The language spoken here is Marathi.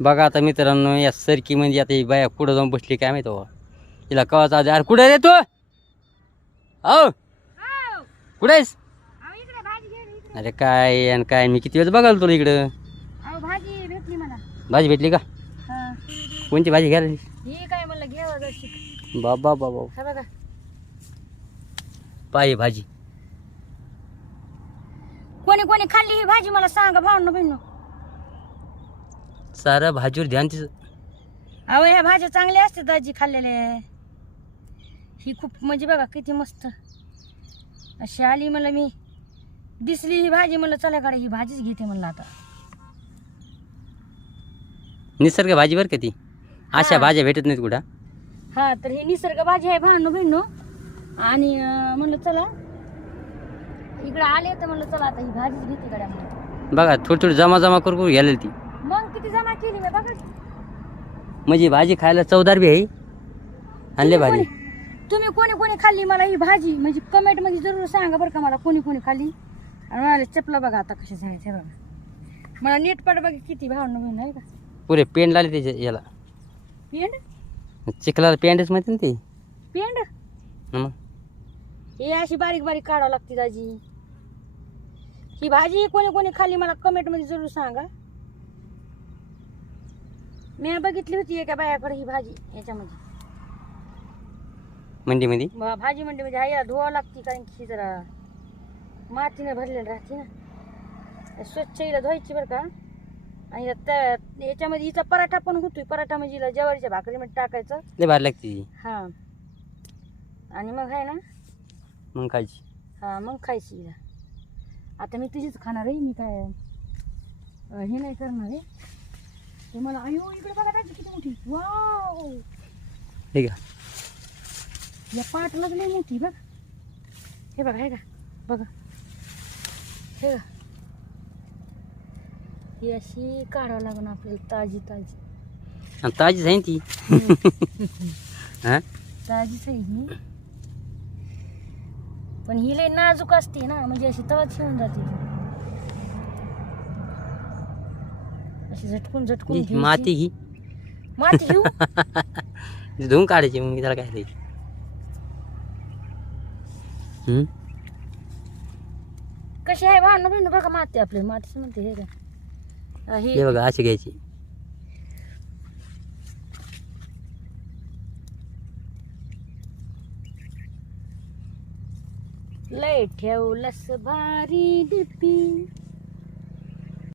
बघा आता मित्रांनो, या सरकी म्हणजे आता ही बाया पुढं जाऊन बसली काय माहिती बाबा. हिला कवाच आज अरे कुठे रे तू? हो कुठे आहेस? अरे काय आणि काय, मी किती वेळेस बघाल तुला इकडं. भाजी भेटली मला. भाजी भेटली का? कोणती भाजी घ्यायला? ही काय म्हणलं घ्यावं जशी. बाबा बाबा हा बघा पाय भाजी. कोणी कोणी खाल्ली ही भाजी मला सांगा भावनो बहिणो. सारं भाजीवर ध्यान तिचं. अहो ह्या भाज्या चांगल्या असतात दाजी खाल्लेले. ही खूप म्हणजे बघा किती मस्त अशी आली. मला मी दिसली ही भाजी, म्हणलं चला कडे ही भाजीच घेते म्हणलं आता. निसर्ग भाजी बरं का ती, अशा हा. भाज्या भेटत नाहीत कुठं. हा तर ही निसर्ग भाजी आहे भावनो बहिणो. आणि म्हणलं चला इकडे आले तर म्हणलं चला आता ही भाजीच घेते गड्या म्हणलं. बघा थोडी थोडी जमा जमा करू घ्यायला ती. मग किती जमा केली मी बघा. म्हणजे भाजी खायला चवदार बी आहे आणि लय भारी. तुम्ही कोणी कोणी खाल्ली मला ही भाजी म्हणजे कमेंट मध्ये जरूर सांगा बरं का मला कोणी कोणी खाल्ली. आणि मला चपला बघा आता कशा सांगायचं बघा. मला नीट पड बघा किती भावना बहीण आहे का. पुरे पेंड लागले त्याच्या याला, पेंड चिखलाला पेंडच माहिती ना ते. पेंड मग हे अशी बारीक बारीक काढावं लागते दाजी. ही भाजी कोणी कोणी खाल्ली मला कमेंट मध्ये जरूर सांगा. मी बघितली होती एका बायाकडे ही भाजी याच्यामध्ये मंडीमध्ये. भाजी मंडीमध्ये आहे धुवावं लागते कारण की जरा मातीने भरलेली राहते ना. स्वच्छ हिला धुवायची बरं का. आणि याच्यामध्ये हिचा पराठा पण होतोय. पराठा म्हणजे हिला ज्वारीच्या भाकरीमध्ये टाकायचं, लय भारी लागते ती. हा आणि मग आहे ना मग खायची. हा मग खायची हिला. आता मी तुझीच खाणार आहे. मी काय हे नाही करणार आहे. ते मला अयो इकडे बघा दाजी किती मोठी. वाव हे का या पाटलाच लई मोठी बघ. हे बघा हे का बघा हे का. ही अशी काढावं लागणार आपल्याला ताजी ताजी. आणि ताजीच आहे ना ती. हा ताजीच आहे ही. पण ही लई नाजूक असते ना म्हणजे अशी तळत शिवून जाते ती. अशी झटकून झटकून घ्यायची. माती ही माती घेऊ धुवून काढायची मग त्याला काय. कशी आहे भावना बहिण बघा माती आपली मातीच म्हणते हे का. हे बघा अशी घ्यायची. लय ठेवलंस भारी डिपी